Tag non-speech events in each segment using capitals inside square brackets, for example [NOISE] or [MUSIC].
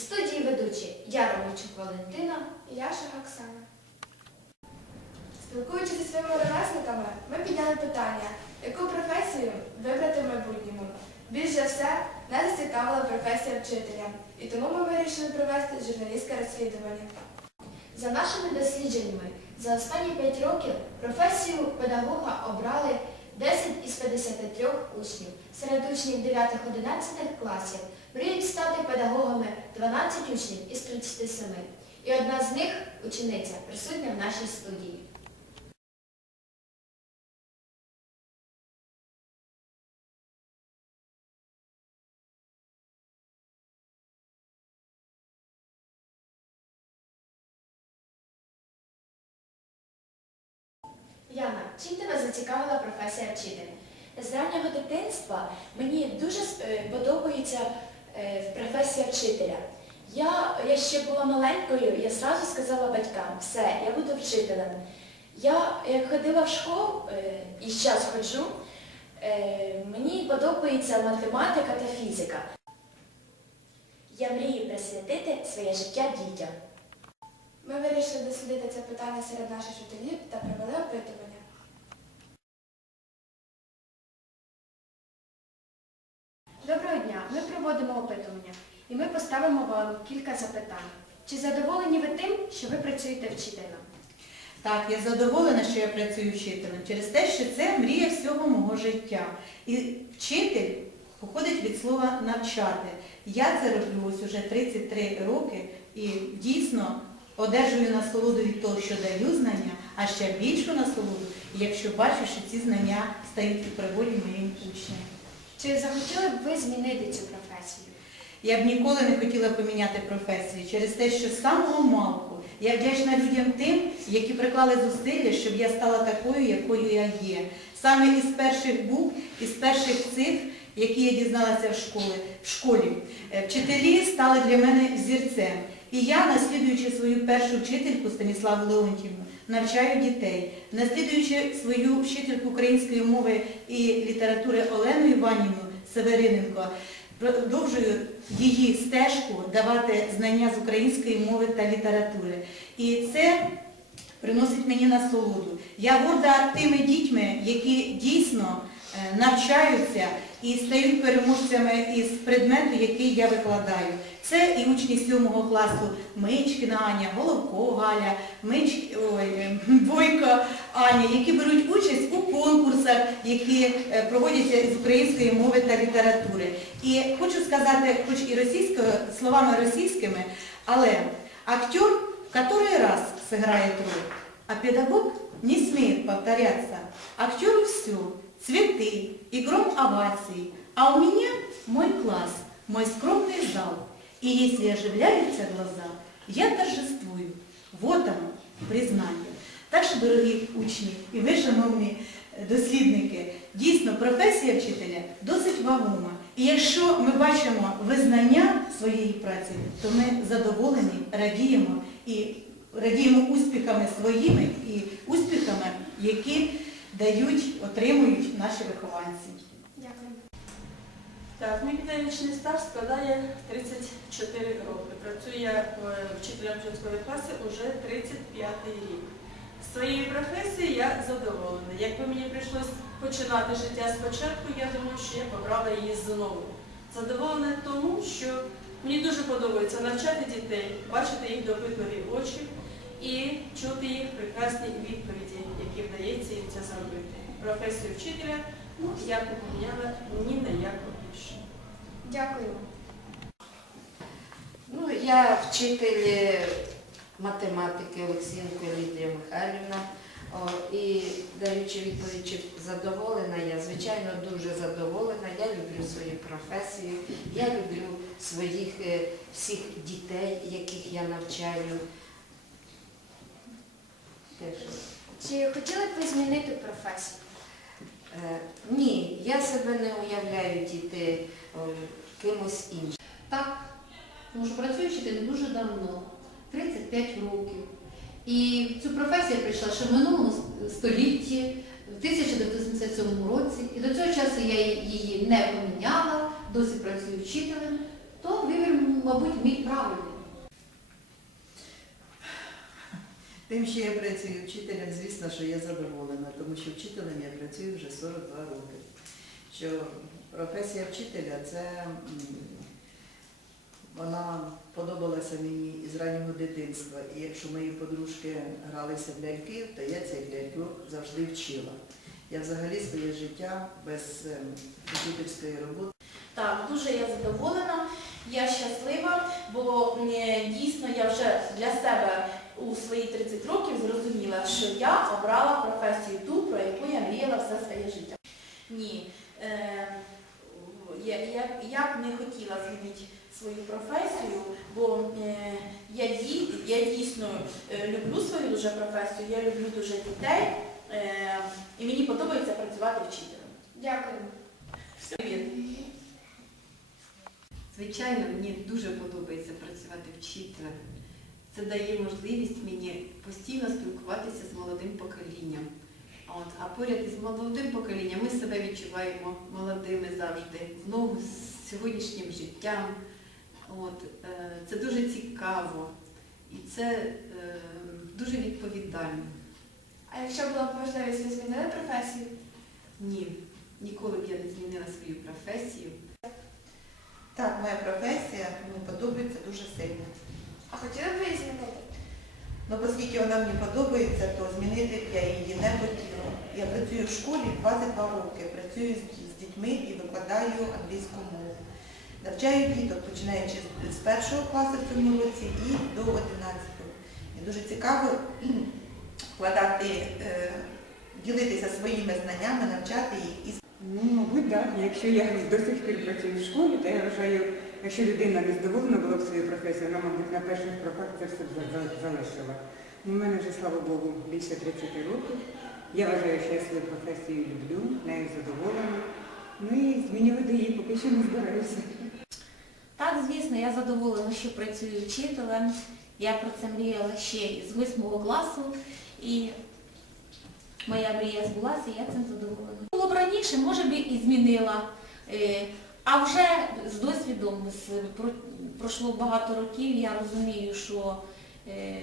Студії ведучі Яровичук Валентина і Яша Оксана. Спілкуючись зі своїми ровесниками, ми підняли питання, яку професію вибрати в майбутньому. Більш за все, нас зацікавила професія вчителя, і тому ми вирішили провести журналістське розслідування. За нашими дослідженнями, за останні п'ять років професію педагога обрали 10 із 53 учнів. Серед учнів 9-11 класів мріють стати педагогами 12 учнів із 37. І одна з них, учениця, присутня в нашій студії. Яна, чим тебе зацікавила професія вчителя? З раннього дитинства мені дуже е, подобається е, професія вчителя. Я, я ще була маленькою, я зразу сказала батькам, все, я буду вчителем. Я як ходила в школу е, і зараз ходжу, мені подобається математика та фізика. Я мрію присвятити своє життя дітям. Ми вирішили дослідити це питання серед наших вчителів та провели опитування. Доброго дня! Ми проводимо опитування і ми поставимо вам кілька запитань. Чи задоволені ви тим, що ви працюєте вчителем? Так, я задоволена, що я працюю вчителем через те, що це мрія всього мого життя. І вчитель походить від слова навчати. Я це роблю ось уже 33 роки і дійсно одержую насолоду від того, що даю знання, а ще більшу насолоду, якщо бачу, що ці знання стають у пригоді моїм учням. Чи захотіли б ви змінити цю професію? Я б ніколи не хотіла поміняти професію через те, що з самого малку я вдячна людям тим, які приклали зусилля, щоб я стала такою, якою я є. Саме із перших букв, із перших цифр, які я дізналася в школі, в школі. Е, Вчителі стали для мене взірцем. І я, наслідуючи свою першу вчительку Станіславу Леонтівну, навчаю дітей, наслідуючи свою вчительку української мови і літератури Олену Іванівну Севериненко, продовжую її стежку давати знання з української мови та літератури. І це приносить мені насолоду. Я горда тими дітьми, які дійсно е, навчаються і стають переможцями із предмету, який я викладаю. Це і учні 7 класу Мичкіна Аня, Головко Галя, Мич... Ой, [LAUGHS] Бойко Аня, які беруть участь у конкурсах, які е, проводяться з української мови та літератури. І хочу сказати, хоч і російською, словами російськими, але актер который раз сыграет роль, а педагог не смеет повторяться. Актеру все, цветы и гром оваций, а у меня мой класс, мой скромный зал. И если оживляются глаза, я торжествую. Вот оно, признание. Так що, дорогі учні і ви, шановні дослідники, дійсно професія вчителя досить вагома. І якщо ми бачимо визнання своєї праці, то ми задоволені, радіємо і радіємо успіхами своїми і успіхами, які дають, отримують наші вихованці. Дякую. Так, мій педагогічний стаж складає 34 роки. Працюю я вчителем початкової класи уже 35 рік. З своєї професії я задоволена. Якби мені прийшлося починати життя спочатку, я думаю, що я побрала її знову. Задоволена тому, що мені дуже подобається навчати дітей, бачити їх допитливі очі і чути їх прекрасні відповіді, які вдається їм це зробити. Професію вчителя ну, я поміняла ні на яку більше. Дякую. Ну, я вчитель е, математики Олексієнко Лідія Михайлівна. О, і даючи відповідь, чи задоволена, я звичайно дуже задоволена. Я люблю свою професію, я люблю своїх е, всіх дітей, яких я навчаю. Чи хотіли б ви змінити професію? Е, Ні, я себе не уявляю діти кимось іншим. Так, тому що працюю вчителем дуже давно, 35 років. І цю професію я прийшла ще в минулому столітті, в 1987 році. І до цього часу я її не поміняла, досі працюю вчителем, то вибір, мабуть, мій правильний. Тим, що я працюю вчителем, звісно, що я задоволена, тому що вчителем я працюю вже 42 роки. Що професія вчителя це вона подобалася мені із раннього дитинства. І якщо мої подружки гралися в ляльки, то я цих ляльок завжди вчила. Я взагалі своє життя без ем, вчительської роботи. Так, дуже я задоволена, я щаслива, бо дійсно я вже для себе у свої 30 років зрозуміла, що я обрала професію ту, про яку я мріяла все своє життя. Ні, е, я, я, я б не хотіла змінити свою професію, бо е, я, я дійсно е, люблю свою дуже професію, я люблю дуже дітей, е, і мені подобається працювати вчителем. Дякую. Привіт. Звичайно, мені дуже подобається працювати вчителем. Це дає можливість мені постійно спілкуватися з молодим поколінням. От, а поряд із молодим поколінням ми себе відчуваємо молодими завжди, знову з сьогоднішнім життям. От, е, це дуже цікаво і це е, дуже відповідально. А якщо була б можливість, ви змінили професію? Ні, ніколи б я не змінила свою професію. Так, моя професія мені подобається дуже сильно. А хотіли б ви її змінити? Ну, оскільки вона мені подобається, то змінити б я її не хотіла. Я працюю в школі 22 роки, працюю з, з дітьми і викладаю англійську мову. Навчаю діток, починаючи з- з першого класу в цьому році і до 11-го. І дуже цікаво вкладати, е, ділитися своїми знаннями, навчати їх і Ну, мабуть, так. Якщо я до сих пір працюю в школі, то я вважаю, якщо людина не задоволена була б своєю професією, вона, мабуть, на перших роках це все залишила. Ну, У мене вже, слава Богу, більше 30 років. Я вважаю, що я свою професію люблю, нею задоволена. Ну і змінювати її поки що не збираюся. Так, звісно, я задоволена, що працюю вчителем. Я про це мріяла ще з 8 класу. І моя мрія збулася, і я цим задоволена. Було б раніше, може б і змінила. А вже з досвідом з, про- пройшло багато років, я розумію, що е,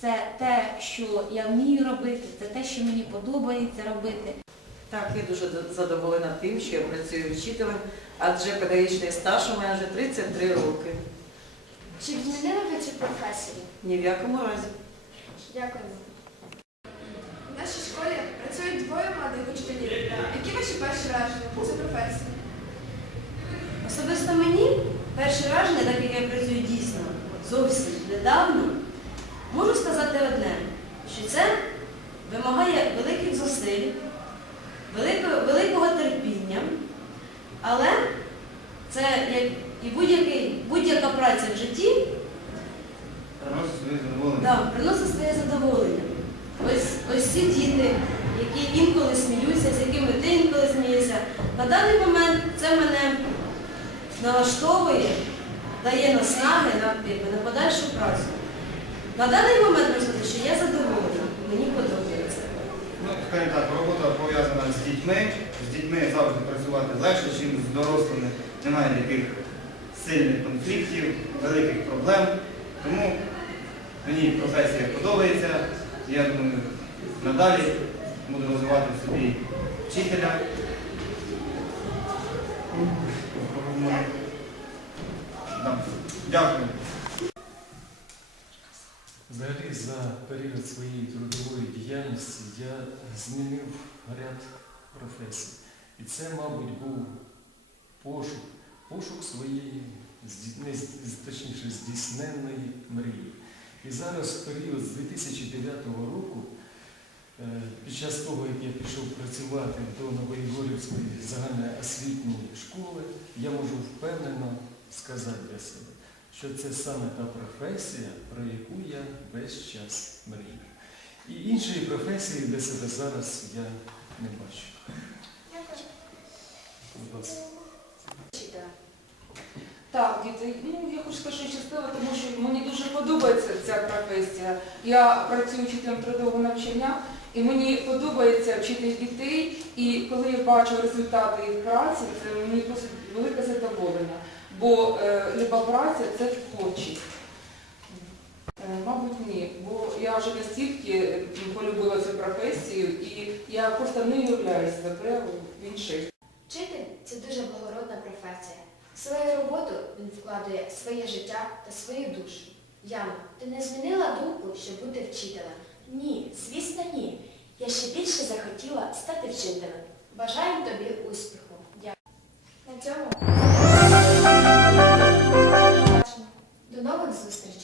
це те, що я вмію робити, це те, що мені подобається робити. Так, я дуже задоволена тим, що я працюю вчителем, адже педагогічний стаж у мене вже 33 роки. Чи змінили ви цю професію? Ні в якому разі. Дякую. В нашій школі працюють двоє молодих учителів. Які ваші перші враження про цю професію? Особисто мені перше враження, так як я працюю дійсно зовсім недавно, можу сказати одне, що це вимагає великих зусиль, великого, великого терпіння, але це як і будь-яка праця в житті Приносить своє задоволення. да, приносить своє задоволення. Ось, ось ці діти, які інколи сміються, з якими ти інколи смієшся. На даний момент це мене налаштовує, дає наснаги на, подальшу працю. На даний момент можна що я задоволена, мені подобається. Ну, скажімо так, робота пов'язана з дітьми. З дітьми завжди працювати легше, ніж з дорослими. Немає таких сильних конфліктів, великих проблем. Тому мені професія подобається. Я думаю, надалі буду розвивати в собі вчителя. Да. Дякую. Взагалі за період своєї трудової діяльності я змінив ряд професій. І це, мабуть, був пошук, пошук своєї, точніше, здійсненної мрії. І зараз в період з 2009 року, е, під час того, як я пішов працювати до Новоєгорівської загальноосвітньої школи, я можу впевнено сказати для себе, що це саме та професія, про яку я весь час мрію. І іншої професії для себе зараз я не бачу. Будь ласка. Так, діти, ну я хочу сказати, що щаслива, тому що мені дуже подобається ця професія. Я працюю вчителем трудового навчання, і мені подобається вчити дітей, і коли я бачу результати їх праці, це мені досить велике задоволення. Бо е, люба праця це творчість. Е, Мабуть, ні, бо я вже настільки полюбила цю професію і я просто не уявляю себе в іншій. Вчитель це дуже благородна професія. В свою роботу він вкладає своє життя та свою душу. Яна, ти не змінила думку, щоб бути вчителем? Ні, звісно, ні. Я ще більше захотіла стати вчителем. Бажаємо тобі успіху. На цьому Нових зустрічей!